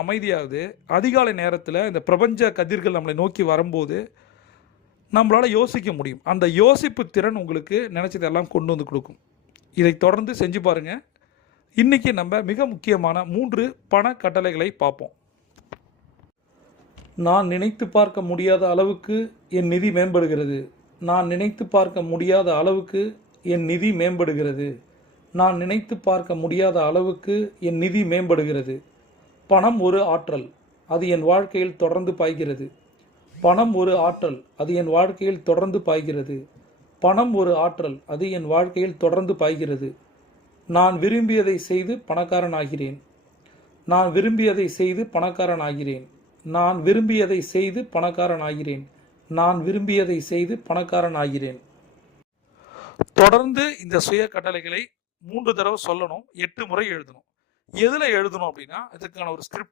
அமைதியாகுது. அதிகாலை நேரத்தில் இந்த பிரபஞ்ச கதிர்கள் நம்மளை நோக்கி வரும்போது நம்மளால் யோசிக்க முடியும். அந்த யோசிப்பு திறன் உங்களுக்கு நினச்சதெல்லாம் கொண்டு வந்து கொடுக்கும். இதை தொடர்ந்து செஞ்சு பாருங்கள். இன்றைக்கி நம்ம மிக முக்கியமான 3 பண கட்டளைகளை பார்ப்போம். நான் நினைத்து பார்க்க முடியாத அளவுக்கு என் நிதி மேம்படுகிறது. நான் நினைத்து பார்க்க முடியாத அளவுக்கு என் நிதி மேம்படுகிறது. நான் நினைத்து பார்க்க முடியாத அளவுக்கு என் நிதி மேம்படுகிறது. பணம் ஒரு ஆற்றல், அது என் வாழ்க்கையில் தொடர்ந்து பாய்கிறது. பணம் ஒரு ஆற்றல், அது என் வாழ்க்கையில் தொடர்ந்து பாய்கிறது. பணம் ஒரு ஆற்றல், அது என் வாழ்க்கையில் தொடர்ந்து பாய்கிறது. நான் விரும்பியதை செய்து பணக்காரன் ஆகிறேன். நான் விரும்பியதை செய்து பணக்காரன் ஆகிறேன். நான் விரும்பியதை செய்து பணக்காரன் ஆகிறேன். நான் விரும்பியதை செய்து பணக்காரன் ஆகிறேன். தொடர்ந்து இந்த சுய கட்டளைகளை 3 தடவை சொல்லணும். 8 முறை எழுதணும். எதில் எழுதணும் அப்படின்னா, இதுக்கான ஒரு ஸ்கிரிப்ட்